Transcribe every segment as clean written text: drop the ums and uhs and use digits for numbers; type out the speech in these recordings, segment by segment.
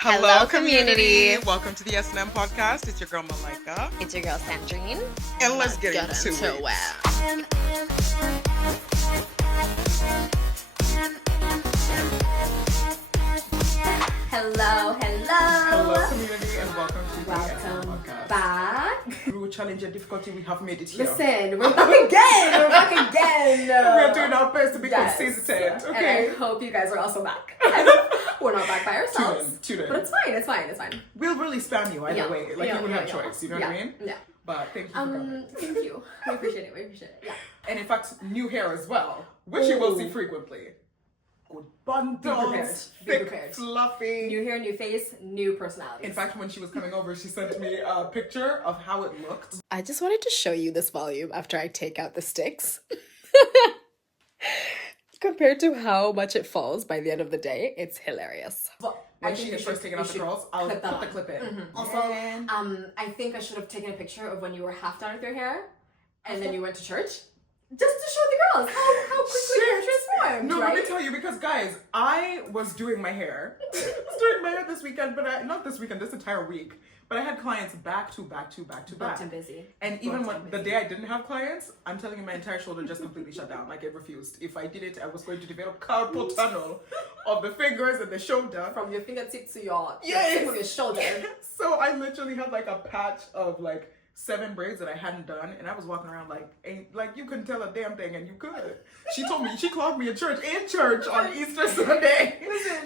Hello, community. Welcome to the S&M podcast. It's your girl, Malika. It's your girl, Sandrine. And let's get into it. Hello. Hello, community, and welcome to the S&M Welcome podcast. back. Through challenge and difficulty, we have made it here. Listen, we're back again. We're back again. We are doing our best to be Yes. consistent, And okay? I hope you guys are also back. We're not back by ourselves. Tune in. But it's fine. We'll really spam you either way. Like, you would have choice, you know what I mean? Yeah. But thank you for coming. Thank you. We appreciate it. Yeah. And in fact, new hair as well, which you will see frequently. Good bundles, Be thick, prepared. fluffy. New hair, new face, new personality. In fact, when she was coming over, she sent me a picture of how it looked. I just wanted to show you this volume after I take out the sticks. Compared to how much it falls by the end of the day, it's hilarious. Well, When she had first taken off the curls, I'll put the clip in. Mm-hmm. Also, I think I should have taken a picture of when you were half done with your hair and then you went to church. Just to show the girls how quickly you're transformed. No, right? let me tell you, because guys, I was doing my hair. I was doing my hair this weekend, but not this weekend, this entire week. But I had clients back to back. Booked and busy. And even when the day I didn't have clients, I'm telling you, my entire shoulder just completely shut down. Like, it refused. If I did it, I was going to develop carpal tunnel of the fingers and the shoulder. From your fingertip to your Yes. tip of your shoulder. So I literally had like a patch of like 7 braids that I hadn't done, and I was walking around like you couldn't tell a damn thing, and you could. She told me, she clocked me in church on Easter Sunday.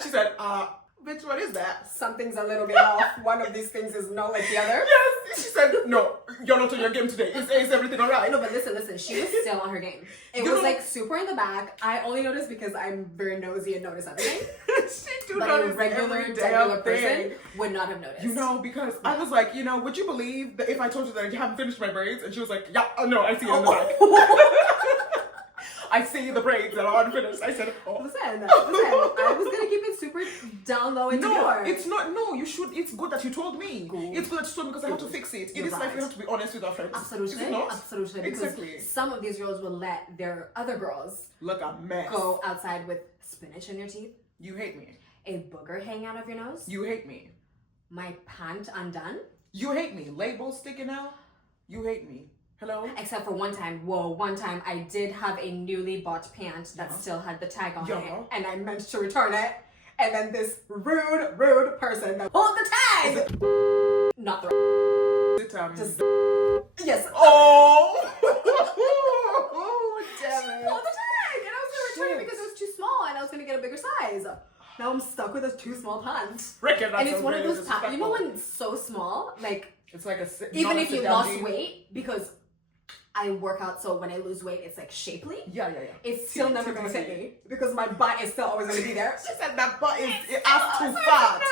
She said, bitch, what is that? Something's a little bit off. One of these things is not like the other. Yes. She said, no, you're not on your game today. Is everything all right? No, but listen. She was still on her game. It was like super in the back. I only noticed because I'm very nosy and notice everything. She do But notice a regular every damn person thing. would not have noticed. You know, because I was like, would you believe that if I told you that I haven't finished my braids? And she was like, yeah, no, I see it in the back. I see the braids that are unfinished. I said, oh. Listen, I was gonna keep it super down low and No, it's not. No, you should. It's good that you told me. Good. It's good that you told me because I have to fix it. It is like we have to be honest with our friends. Is it not? Absolutely. Because Exactly. some of these girls will let their other girls Look a mess. go outside with spinach in their teeth, You hate me. a booger hanging out of your nose, You hate me. my pant undone. You hate me. Labels sticking out. You hate me. Hello? Except for one time I did have a newly bought pant that still had the tag on it, and I meant to return it, and then this rude person pulled the tag. Not the just yes. Oh! Damn it. Pulled the tag, and I was gonna return it because it was too small, and I was gonna get a bigger size. Now I'm stuck with those 2 small pants. And it's one of those pants. You know when it's so small, like it's like even if you lost weight, because I work out, so when I lose weight, it's like shapely. Yeah. It's still never gonna fit me because my butt is still always gonna be there. She said that butt is ass too fat.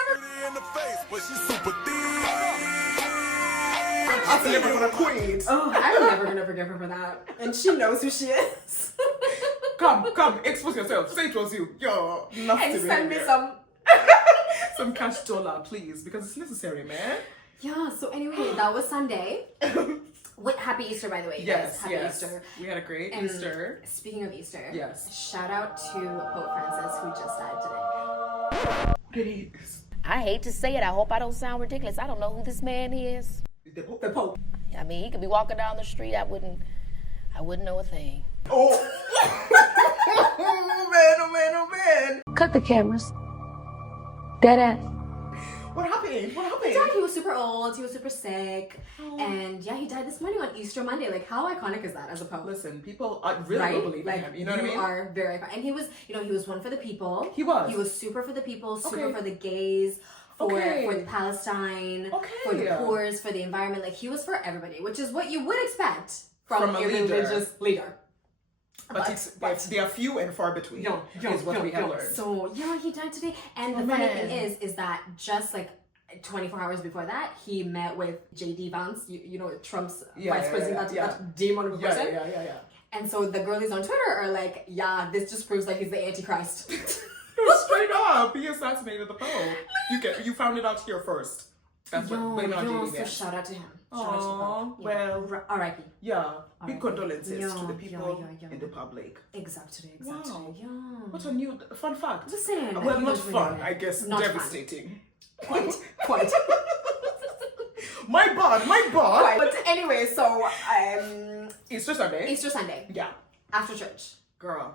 In the face, but she's super deep. I'm never gonna quit. Oh, I'm never gonna forgive her for that, and she knows who she is. Come, expose yourself. Say it was you. Yo, nothing. And send me some cash dollar, please, because it's necessary, man. Yeah. So anyway, that was Sunday. Wait, happy Easter, by the way. Yes, Happy yes. Easter. We had a great And Easter. Speaking of Easter, Yes. shout out to Pope Francis who just died today. I hate to say it. I hope I don't sound ridiculous. I don't know who this man is. The Pope. The Pope. I mean, he could be walking down the street. I wouldn't know a thing. Oh. Oh man. Cut the cameras. Dead ass. What happened? He died. He was super old. He was super sick. And yeah, he died this morning on Easter Monday. Like, how iconic is that as a Pope? Listen, people really Right? will believe in Like, him. You know what I mean? are very iconic. And he was, he was one for the people. He was. He was super for the people, super Okay. for the gays, for Okay. Palestine, Okay. for the poor, for the environment. Like, he was for everybody, which is what you would expect from a leader. religious leader. But they are few and far between. Is what we have learned. So yeah, he died today. And the funny thing is that just like 24 hours before that, he met with JD Vance, you know, Trump's vice president, that demon of a person. Yeah. And so the girlies on Twitter are like, yeah, this just proves like he's the Antichrist. Straight up, he assassinated the Pope. You found it out here first. That's what blame it on JD so Vance. shout out to him. Aww, well, R.I.P. Yeah, big R.I.P. condolences to the people in the public. Exactly. Wow. Yeah. What a new fun fact. Listen. Well, he not was really fun, good. I guess. Not Devastating. Quite. My bad. But anyway, so Easter Sunday. Easter Sunday. Yeah. After church. Girl.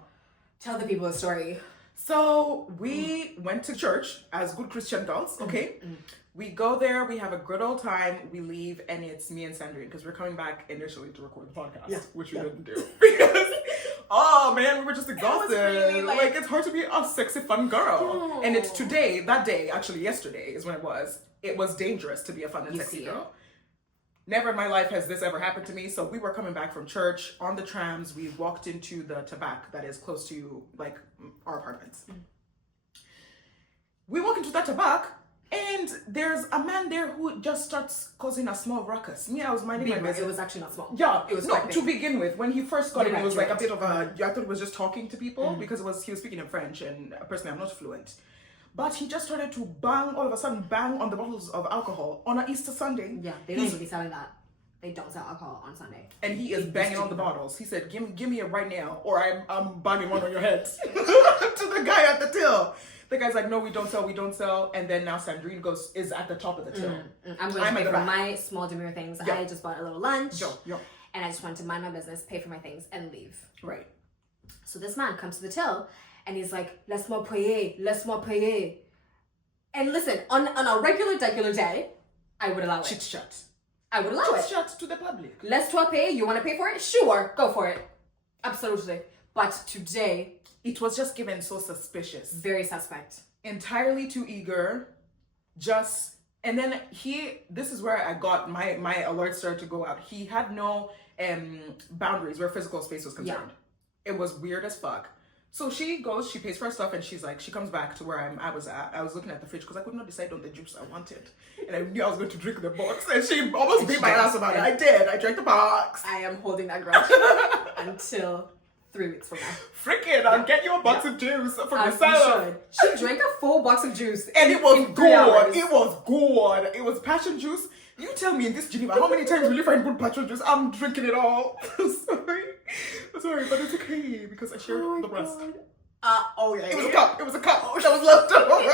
Tell the people a story. So we went to church as good Christian girls, okay? We go there, we have a good old time, we leave, and it's me and Sandrine, because we're coming back initially to record the podcast, which we didn't do. Because, oh man, we were just exhausted. Really, like, it's hard to be a sexy, fun girl. And it's today, that day, actually yesterday is when it was dangerous to be a fun and sexy girl. Never in my life has this ever happened to me. So we were coming back from church on the trams. We walked into the tobacco that is close to like our apartments. We walk into that tobacco and there's a man there who just starts causing a small ruckus. Me, I was minding my business. It was actually not small. Yeah, it was to begin with. When he first got in, it was like a bit of a. I thought it was just talking to people because he was speaking in French, and personally, I'm not fluent. But he just started to all of a sudden bang on the bottles of alcohol on an Easter Sunday. Yeah, they don't even be selling that. They don't sell alcohol on Sunday. And he is banging on the bottles. He said, give me it right now, or I'm banging one on your head. To the guy at the till. The guy's like, no, we don't sell. And then now Sandrine is at the top of the till. I'm going to pay for my small demure things. Yeah. I just bought a little lunch. Yo. And I just wanted to mind my business, pay for my things, and leave. Right. So this man comes to the till, and he's like, laisse-moi payer. And listen, on a regular day, I would allow it. Chit chat. I would allow it. Chit chat to the public. Laisse-toi payer. You want to pay for it? Sure, go for it. Absolutely. But today, it was just given so suspicious. Very suspect. Entirely too eager. And then this is where I got my alert started to go out. He had no boundaries where physical space was concerned. Yeah. It was weird as fuck. So she goes, she pays for her stuff, and she comes back to where I was at. I was looking at the fridge because I could not decide on the juice I wanted. And I knew I was going to drink the box. And she almost beat my ass about it. I did. I drank the box. I am holding that grudge until 3 weeks from now. Freaking, I'll get you a box of juice from the salad. She drank a full box of juice. And it was good. It was good. It was passion juice. You tell me in this Geneva, how many times will you find good passion juice? I'm drinking it all. Sorry, but it's okay because I shared the rest. Yeah. It was a cup. It was a cup that was left over.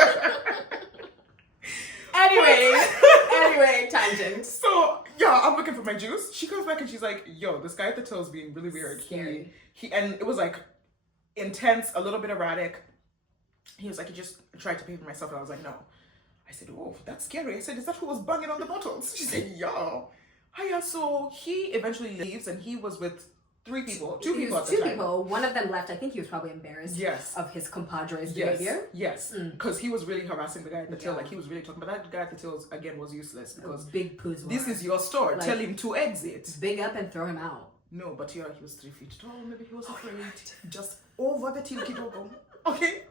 Anyway, tangent. So yeah, I'm looking for my juice. She comes back and she's like, "Yo, this guy at the till is being really weird. Scary. He and it was like intense, a little bit erratic. He was like, he just tried to pay for myself, and I was like, no. I said, oh, that's scary. I said, is that who was banging on the bottles? She said, yeah. Hiya. So he eventually leaves, and he was with two people at the time. One of them left. I think he was probably embarrassed of his compadre's behavior. Yes, because he was really harassing the guy at the till. Like, he was really talking. But that guy at the till, again, was useless because big poos. This is your store. Tell him to exit. Big up and throw him out. No, but yeah, he was 3 feet tall. Maybe he was afraid. Just over the till, kiddo. Okay.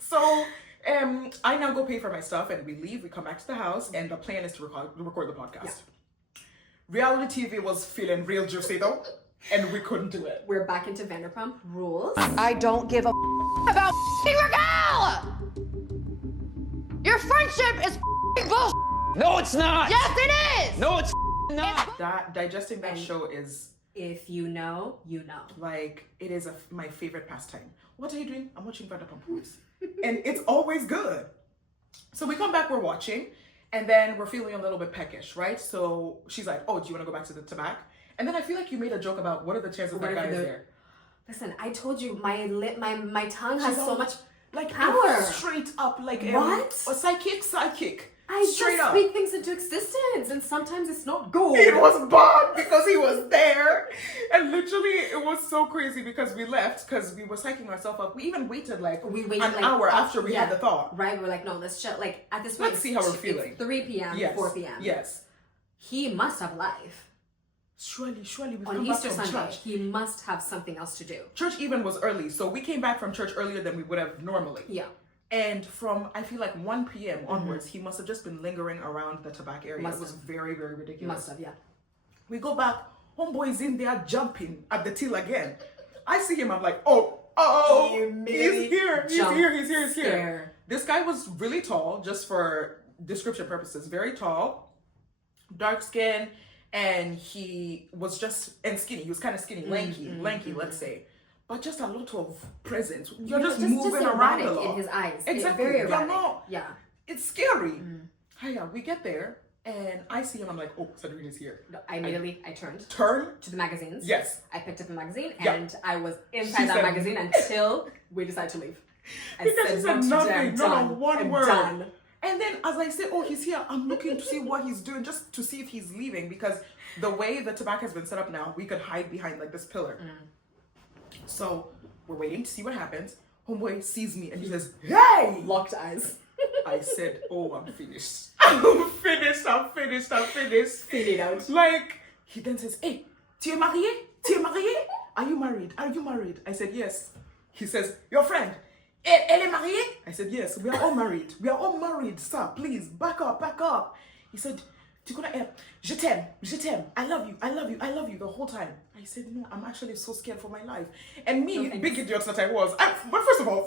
So I now go pay for my stuff, and we leave. We come back to the house, and the plan is to record the podcast. Yeah. Reality TV was feeling real juicy though, and we couldn't do it. We're back into Vanderpump Rules. I don't give a about Raquel! Your friendship is bullshit! No, it's not! Yes, it is! No, it's not! Digesting that show is... If you know, you know. Like, it is my favorite pastime. What are you doing? I'm watching Vanderpump Rules. And it's always good. So we come back, we're watching, and then we're feeling a little bit peckish, right? So she's like, oh, do you want to go back to the tobacco? And then I feel like you made a joke about what are the chances that guy is there. Listen, I told you my tongue has so much like power. Straight up, like what? A psychic. I straight just up. speak things into existence, and sometimes it's not good. It was bad because he was there, and literally it was so crazy because we left because we were psyching ourselves up. We even waited an hour after we had the thought. Right, we're like, no, let's chill. Like at this point, let's see how we're feeling. It's 3 p.m., 4 p.m. Yes, he must have life. Surely, we've on come Easter back from Sunday, church. He must have something else to do. Church even was early, so we came back from church earlier than we would have normally. Yeah. And from, I feel like 1 p.m. onwards, he must have just been lingering around the tobacco area. It was very, very ridiculous. Must have, yeah. We go back, homeboy's in there jumping at the till again. I see him, I'm like, oh, he's here. This guy was really tall, just for description purposes. Very tall, dark skin, and he was and skinny. He was kind of skinny, lanky, let's say. But just a lot of presence. You're just moving around a lot. In his eyes. Exactly. Very erratic. Yeah. it's scary. Hiya, we get there and I see him. I'm like, oh, Sabrina's here. No, I turned Turn to the magazines. Yes. I picked up a magazine Yeah. and I was She inside that said- magazine until we decided to leave. I Because she said nothing, not one I'm word. done. And then as I say, oh, he's here, I'm looking to see what he's doing, just to see if he's leaving, because the way the tobacco has been set up now, we could hide behind like this pillar. So we're waiting to see what happens. Homeboy sees me and he says, hey! Locked eyes. I said, oh, I'm finished. I'm finished. Feel it out. Like, he then says, hey, tu es marié? Tu es marié? Are you married? I said, yes. He says, your friend, elle est mariée? I said, yes, we are all married. We are all married, sir. Please, back up. He said, tu connais, je t'aime. I love you the whole time. I said, no, I'm actually so scared for my life. And me, big idiot that I was. But first of all,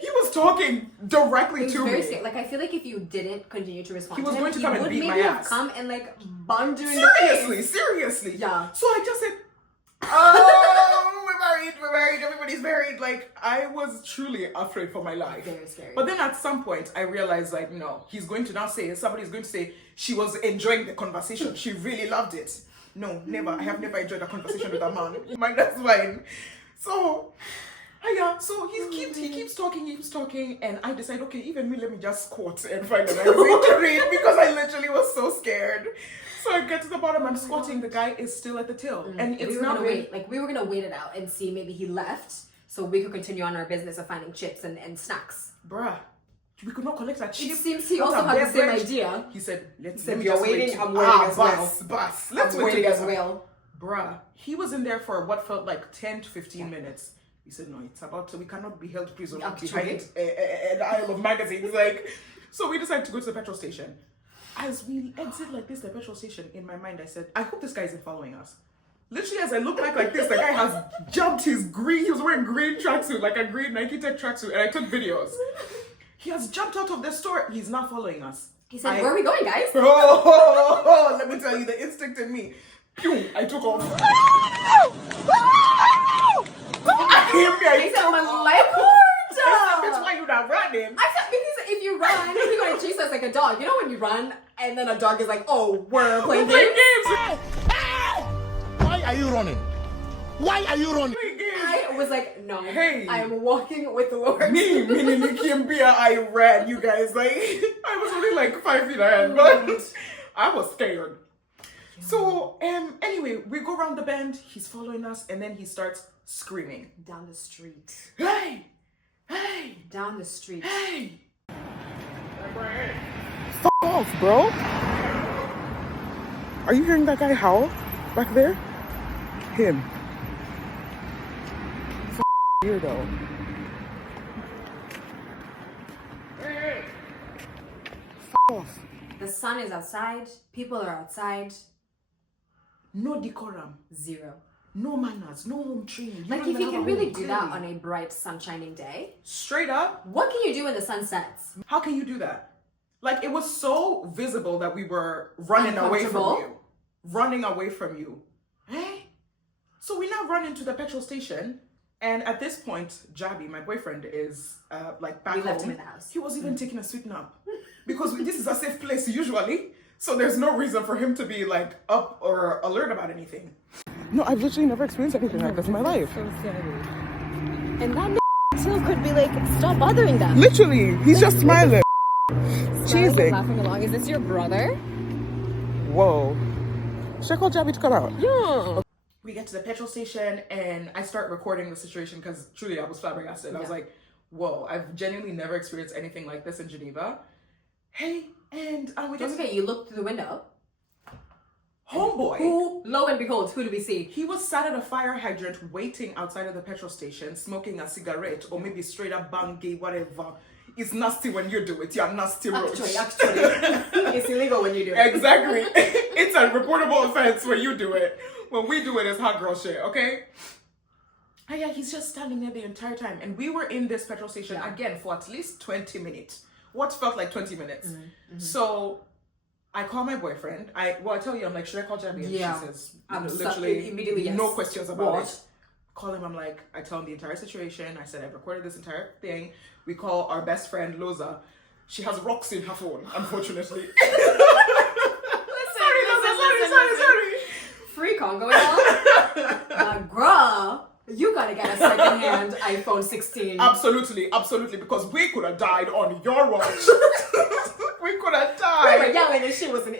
he was talking directly to Very me. scary. Like, I feel like if you didn't continue to respond He was to him, going to come and would beat my maybe have ass. come and like bummed you in the face. Seriously. Yeah. So I just said, oh, we're married, everybody's married. Like, I was truly afraid for my life. Very scary. But then at some point, I realized, like, no, he's going to now say, somebody's going to say, she was enjoying the conversation. She really loved it. No, never. I have never enjoyed a conversation with a man. That's fine. So, yeah, so he keeps talking, and I decide, okay, even me, let me just squat and find a magazine to read, because I literally was so scared. So I get to the bottom, I'm squatting, the guy is still at the till. And we it's were not gonna wait. Like, we were gonna wait it out and see maybe he left so we could continue on our business of finding chips and snacks. Bruh, we could not collect that chip. It seems he not also a had the same beverage. idea. He said, let's said, let me "You're just waiting, wait." I'm waiting as well. Bus. Let's wait waiting as together. well. Bruh, he was in there for what felt like 10 to 15 minutes. He said, no, it's about to, we cannot be held prisoner behind an aisle of magazines. Like, so we decided to go to the petrol station. As we exit like this, the petrol station, in my mind, I said, I hope this guy isn't following us. Literally, as I look back like this, the guy has jumped he was wearing green tracksuit, like a green Nike Tech tracksuit, and I took videos. He has jumped out of the store. He's not following us. He said, where are we going, guys? Oh, let me tell you, the instinct in me. Pew, I took off. He said, my leg hurt. That's why you're not running. I said, because if you run, you're going to chase us like a dog. You know when you run and then a dog is like, oh, we're playing games? Why are you running? I was like, no, Hey. I am walking with the Lord. Me, Nikki and Bia, I ran, you guys. Like, I was only like 5 feet ahead, but I was scared. So, anyway, we go around the bend, he's following us, and then he starts screaming. Down the street. Hey! Down the street. Hey! F off, bro. Are you hearing that guy howl back there? Him. F weirdo. Hey! F off. The sun is outside. People are outside. No decorum. Zero. No manners. No home training. Like, if you can really do that on a bright, sun-shining day, Straight up, what can you do when the sun sets? how can you do that? Like, it was so visible that we were running away from you. Uncomfortable. Running away from you. Hey? So we now run into the petrol station. And at this point, Jabi, my boyfriend, is like back We home. left him in the house. He was even taking a sweet nap. Because this is a safe place usually. So there's no reason for him to be like up or alert about anything. No, I've literally never experienced anything like this in my life. So scary. And that still could be like, stop bothering them. Literally, he's just smiling. Smiling, laughing along. Is this your brother? Whoa. Should I call Jabi to come out? Yeah. We get to the petrol station and I start recording the situation because truly I was flabbergasted. I was like, whoa, I've genuinely never experienced anything like this in Geneva. Hey, and we Don't just forget, you looked through the window. homeboy. Who, lo and behold, who do we see? He was sat at a fire hydrant waiting outside of the petrol station, smoking a cigarette or maybe straight up bangay, whatever. It's nasty when you do it. You're nasty roach. Actually, it's illegal when you do it. Exactly. It's a reportable offense when you do it. When we do it, it's hot girl shit, okay? Oh yeah, he's just standing there the entire time. And we were in this petrol station again for at least 20 minutes. What felt like 20 minutes. So I call my boyfriend. I tell you, I'm like, should I call Jabi? And Yeah. she says, Literally, immediately, yes. no questions about What? it. Call him, I'm like, I tell him the entire situation. I said, I've recorded this entire thing. We call our best friend, Loza. She has rocks in her phone, unfortunately. Sorry. Free con going on. Girl, you gotta get a second-hand iPhone 16. Absolutely, because we could have died on your watch. We could have died. We were yelling and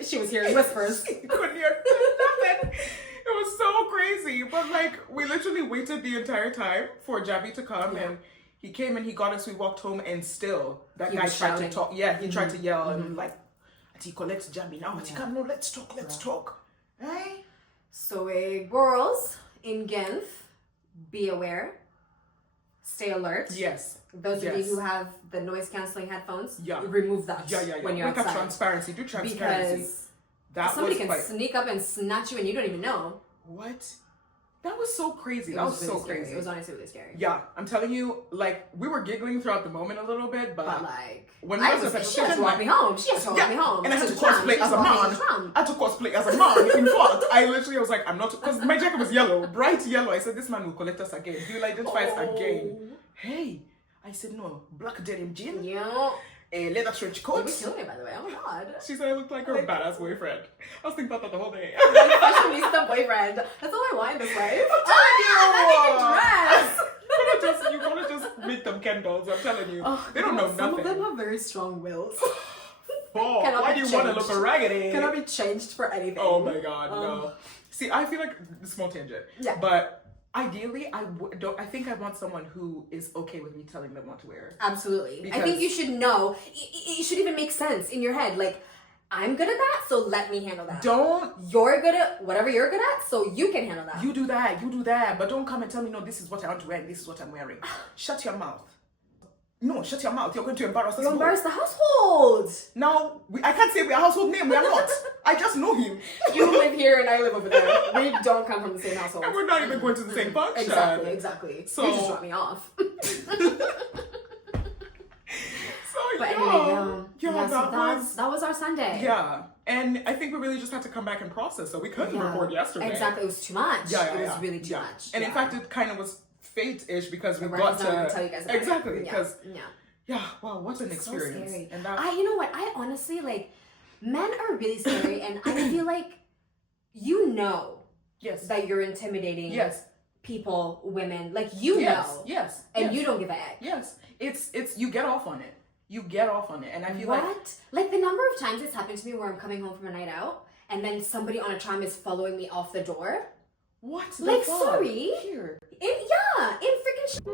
she was hearing whispers. You couldn't hear nothing. It was so crazy. But like, we literally waited the entire time for Javi to come, and he came and he got us. We walked home, and still that guy tried to talk. Yeah, he tried to yell and like, "Ati collect Javi now. Ati come, no, let's talk. Hey." So, girls in Genf, be aware. Stay alert. Yes. Those of you who have the noise cancelling headphones, Yeah. remove that when you're Look outside. at transparency. Do transparency. Because that somebody was can quite... sneak up and snatch you and you don't even know. What? That was so crazy. It was so really scary. crazy. It was honestly really scary. Yeah, I'm telling you, like, we were giggling throughout the moment a little bit, but like, when she had to walk me home. She had to walk me home. And I had to the tram. cosplay She as a walked me to man. the tram. I had to cosplay as a man. In fact, I literally was like, I'm not, because my jacket was yellow, bright yellow. I said, this man will collect us again. He will identify us again. Hey, I said, no, black denim jean, Yeah. a leather trench You coat. were killing it, by the way. Oh my god. She said I looked like her badass boyfriend. I was thinking about that the whole day. Like fashionista boyfriend. That's all I want in this life. I'm Dress. you wanna just make them Ken dolls, I'm telling you. Oh, they don't know some nothing. of them have very strong wills. Oh, Cannot why be do you want to changed. look raggedy? Cannot be changed for anything. Oh my god, no. See, I feel like small tangent. Yeah. But ideally, I think I want someone who is okay with me telling them what to wear. Absolutely. I Because- think you should know. It should even make sense in your head. Like, I'm good at that, so let me handle that. You're good at whatever you're good at, so you can handle that. You do that, but don't come and tell me, no, this is what I want to wear and this is what I'm wearing. Shut your mouth. No, shut your mouth. You're going to embarrass us. You both. embarrass the household. Now, I can't say we're a household name. We are not. I just know him. You live here and I live over there. We don't come from the same household. And we're not even going to the same function. Exactly. So- You just drop me off. So, But anyway, that was our Sunday. Yeah. And I think we really just had to come back and process. So we couldn't record yesterday. Exactly. It was too much. Yeah, It was really too much. And in fact, it kind of was fate-ish because we We're got gonna to... tell you guys about exactly. it. Because, Yeah. wow, what an It's so experience. scary. And that... You know what? I honestly, like, men are really scary, and I feel like you know Yes. that you're intimidating Yes. people, women. Like, you know. Yes. And you don't give a heck. Yes. It's you get off on it. You get off on it. And I feel like... Like, the number of times it's happened to me where I'm coming home from a night out, and then somebody on a tram is following me off the door. What the Like, fuck? sorry. Here. In freaking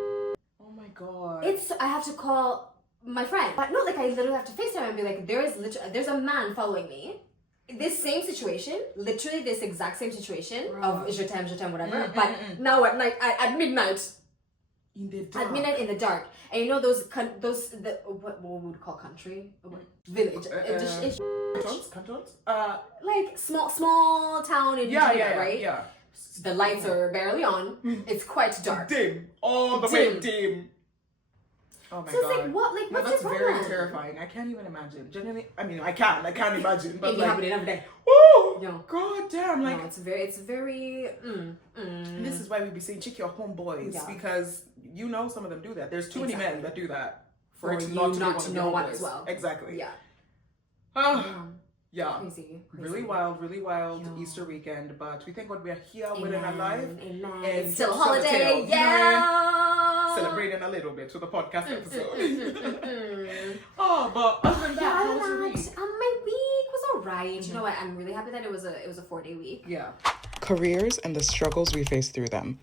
Oh my god. I have to call my friend. But no, like, I literally have to FaceTime and be like, there's a man following me. This same situation, literally this exact same situation of je t'aime, whatever. But now at night, at midnight. In the dark. At midnight in the dark. And you know what we would call country? Village. Cantons? Like small town in Virginia, right? Yeah. The lights are barely on. It's quite dark. Dim. All the way dim. Oh my So god. it's like, what? Like, No, what's that's your very problem? terrifying. I can't even imagine. Genuinely, I mean, I can't imagine. But It like, happening every day. oh, No. god damn. Like, No, it's very. this is why we be saying check your homeboys Yeah. because you know some of them do that. There's too many men that do that For it you not to, not be to one know of one your as well. Exactly. Yeah. Yeah. Crazy. Really wild Yeah. Easter weekend, but we thank God we're here within our life. Amen. And It's still a just sort of holiday. tell, you know, Yeah. Celebrating a little bit to the podcast episode. Oh, but other than that, how was your week? My week was alright. You know what? I'm really happy that it was a 4-day week. Yeah. Careers and the struggles we face through them.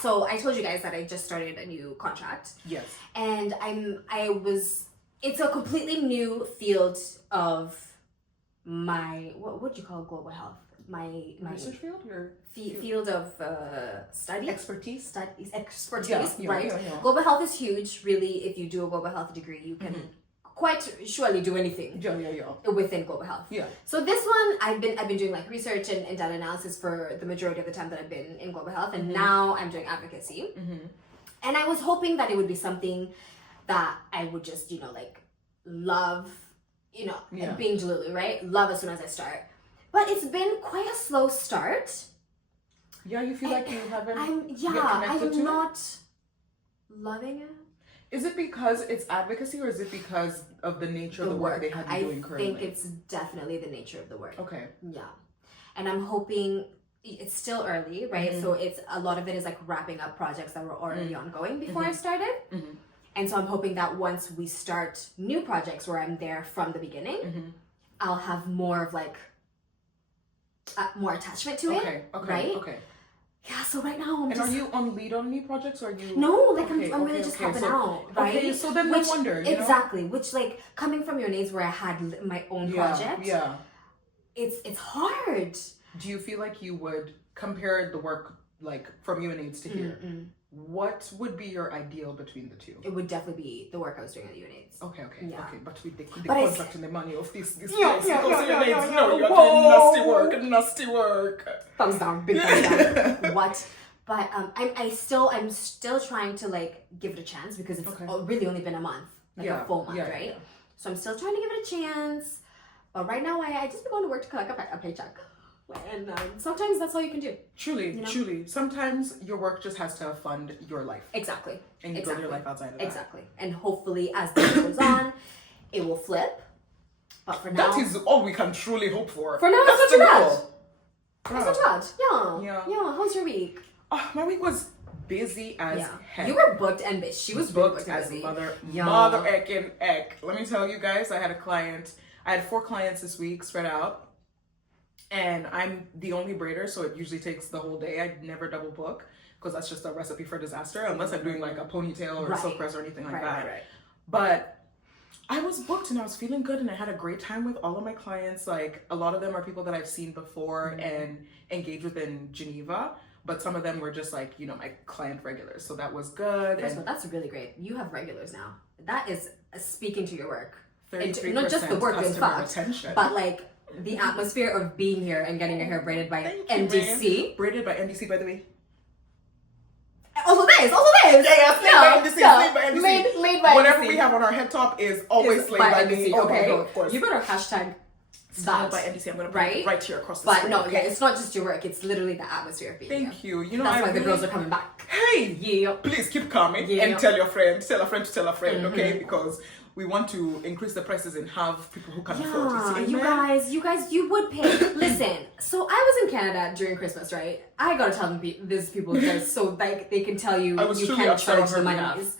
So I told you guys that I just started a new contract. Yes. And it's a completely new field of my, what do you call it, global health? My Research field? Your field of study? expertise? Expertise, Yeah, right? yeah. Global health is huge. Really, if you do a global health degree, you can quite surely do anything Yeah. within global health. Yeah. So this one, I've been doing like research and data analysis for the majority of the time that I've been in global health, and now I'm doing advocacy. And I was hoping that it would be something that I would just, like, love, being Jalulu, right? Love as soon as I start. But it's been quite a slow start. Yeah, you feel like you haven't I'm connected to it? not loving it. Is it because it's advocacy or is it because of the nature of the work they have you doing currently? I think it's definitely the nature of the work. Okay. Yeah. And I'm hoping it's still early, right? So it's a lot of it is like wrapping up projects that were already ongoing before I started. And so I'm hoping that once we start new projects where I'm there from the beginning, I'll have more of like more attachment to it. Right? Okay. Yeah, so right now I'm and just... are you on lead on any projects or are you... No, like I'm really just helping out, right? Okay, so then no wonder, you know? Exactly, which like coming from your needs where I had my own project, it's hard. Do you feel like you would compare the work like from UNAIDS to here? What would be your ideal between the two? It would definitely be the work I was doing at UNAIDS. Okay. But with the But contract and the money of this place, yeah, you're doing nasty work. Thumbs down, big thumbs down. What? But I'm still trying to like give it a chance because it's really only been a month, like a full month, right? Yeah. So I'm still trying to give it a chance. But right now, I just been going to work to collect a paycheck. And sometimes that's all you can do. Truly. Sometimes your work just has to fund your life. Exactly. And you build your life outside of that. Exactly. And hopefully, as time goes on, it will flip. But for now... That is all we can truly hope for. For now, it's not too bad. It's not bad. Yeah. How's your week? Oh, my week was busy as heck. You were booked and busy. She was booked as busy. Mother eckin' eck. Let me tell you guys, I had 4 clients this week spread out. And I'm the only braider, so it usually takes the whole day. I never double book because that's just a recipe for disaster unless I'm doing like a ponytail or a silk press or anything like that. Right. But I was booked and I was feeling good and I had a great time with all of my clients. Like a lot of them are people that I've seen before and engaged with in Geneva, but some of them were just like, you know, my client regulars. So that was good. That's really great. You have regulars now. That is speaking to your work. 33% not just the work, in fact, retention. but like the atmosphere of being here and getting your hair braided by NDC. Braided by NDC, by the way. Also this. Made by NDC. Made by Whatever NDC. we have on our head top is always slaved by NDC. Okay. Oh my God, of course. You better hashtag that. By NDC, I'm going to put it right here across the screen. But no, it's not just your work. It's literally the atmosphere of being here. Thank you. You know, that's why the girls are coming back. Hey! Yeah. Please keep coming and tell a friend to tell a friend, okay? Because we want to increase the prices and have people who can afford it. You guys, you would pay. Listen, so I was in Canada during Christmas, right? I gotta tell them these people this so like they can tell you you can't charge the monies.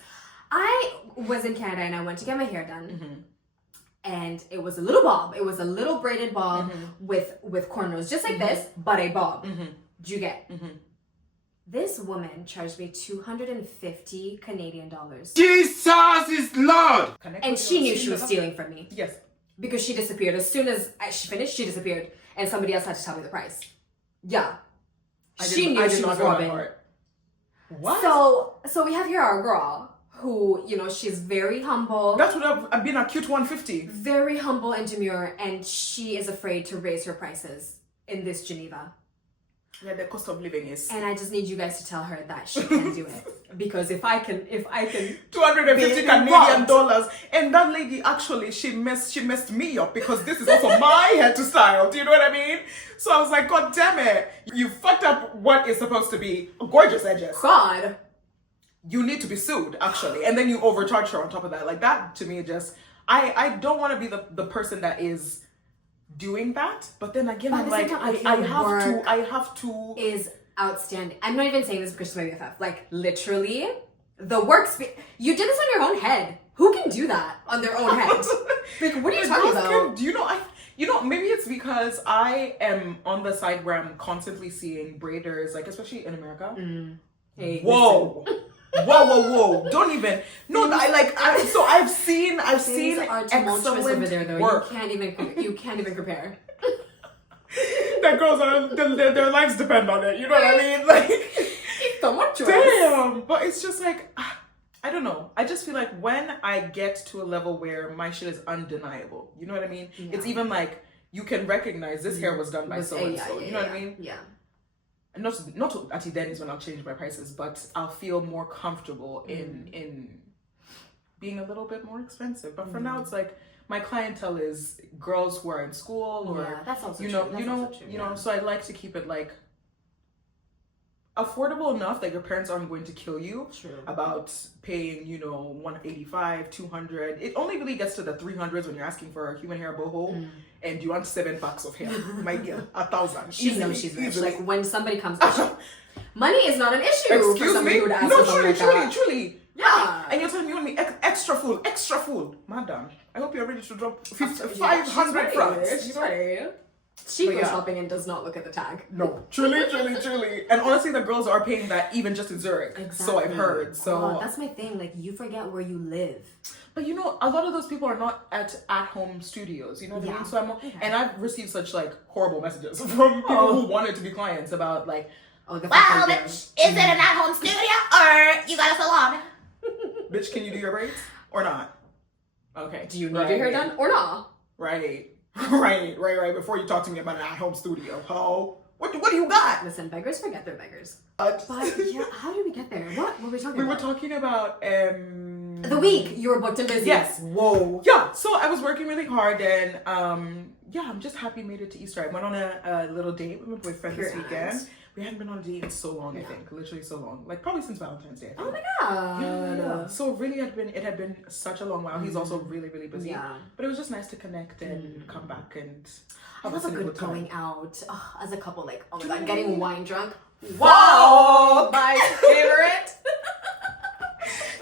I was in Canada and I went to get my hair done. And it was a little bob. It was a little braided bob with cornrows, just like this, but a bob. Do you get? This woman charged me 250 Canadian dollars. Jesus is Lord! And she knew she was stealing from me. Yes. Because she disappeared. As soon as she finished, she disappeared. And somebody else had to tell me the price. Yeah. She knew she was robbing. What? So we have here our girl who, you know, she's very humble. That would have been a cute 150. Very humble and demure. And she is afraid to raise her prices in this Geneva. Yeah, the cost of living is. And I just need you guys to tell her that she can do it. Because if I can 250 Canadian dollars. And that lady actually she messed me up because this is also my hair to style. Do you know what I mean? So I was like, God damn it. You fucked up what is supposed to be gorgeous edges. God. You need to be sued, actually. And then you overcharge her on top of that. Like that to me just I don't want to be the person that is doing that, but then again, I'm like, I have to. Is outstanding. I'm not even saying this because she's my BFF. Like literally, the work. You did this on your own head. Who can do that on their own head? Like, what are you talking about? Do you know? Maybe it's because I am on the side where I'm constantly seeing braiders, like especially in America. Hey, whoa. Whoa! Don't even. No, so I've seen excellent over there though. work. You can't even compare. That girls are their lives depend on it. You know what I mean? Like, it's so much choice. Damn, but it's just like I don't know. I just feel like when I get to a level where my shit is undeniable, you know what I mean? Yeah. It's even like you can recognize this hair was done by so and so. You know what I mean? Yeah. Not actually then is when I'll change my prices, but I'll feel more comfortable in being a little bit more expensive. But for now, it's like my clientele is girls who are in school or that's also you know. So I like to keep it like affordable enough that your parents aren't going to kill you True. about paying, you know, $185, $200. It only really gets to the 300s when you're asking for a human hair boho and you want 7 packs of hair. My dear, 1,000. She knows she's rich. Easily. Like when somebody comes, money is not an issue. for Excuse somebody me? who would ask No, for something truly, like that. truly. Yeah. And you're telling me you want me extra full. Madam, I hope you're ready to drop 500 francs. She's ready. She But goes yeah. shopping and does not look at the tag. No, truly. And honestly, the girls are paying that even just in Zurich. So I've heard. So Oh, that's my thing. Like, you forget where you live. But you know, a lot of those people are not at home studios. You know what I mean? So and I've received such like horrible messages from people who wanted to be clients about like, Oh, the Well, bitch, is it an at-home studio or you got a salon? bitch, can you do your braids or not? Okay. Do you need your hair done or not? Right. Before you talk to me about an at-home studio, ho. What do you got? Listen, beggars forget they're beggars. But But yeah, how did we get there? What were we talking we about? were talking about The week you were booked and busy. Yes. Whoa. Yeah, so I was working really hard and I'm just happy I made it to Easter. I went on a little date with my boyfriend this weekend. We hadn't been on a date in so long, I think. Literally so long. Like probably since Valentine's Day, I think. Oh my god. Yeah. So really it had been such a long while. He's also really, really busy. Yeah. But it was just nice to connect and come back and I love a single good time. going out as a couple. Like, oh my god, getting wine drunk. Wow! My favorite.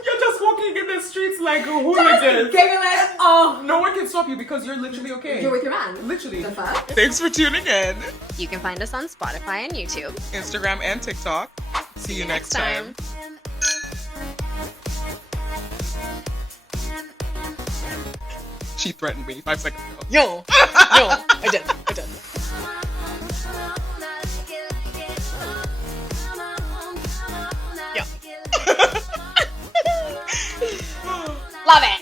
You're just walking in the streets like a hooligan. Giggling. Oh. No one can stop you because you're literally okay. You're with your man. Literally. The fuck? Thanks for tuning in. You can find us on Spotify and YouTube. Instagram and TikTok. See you next time. She threatened me 5 seconds ago. Yo, I did. Love it.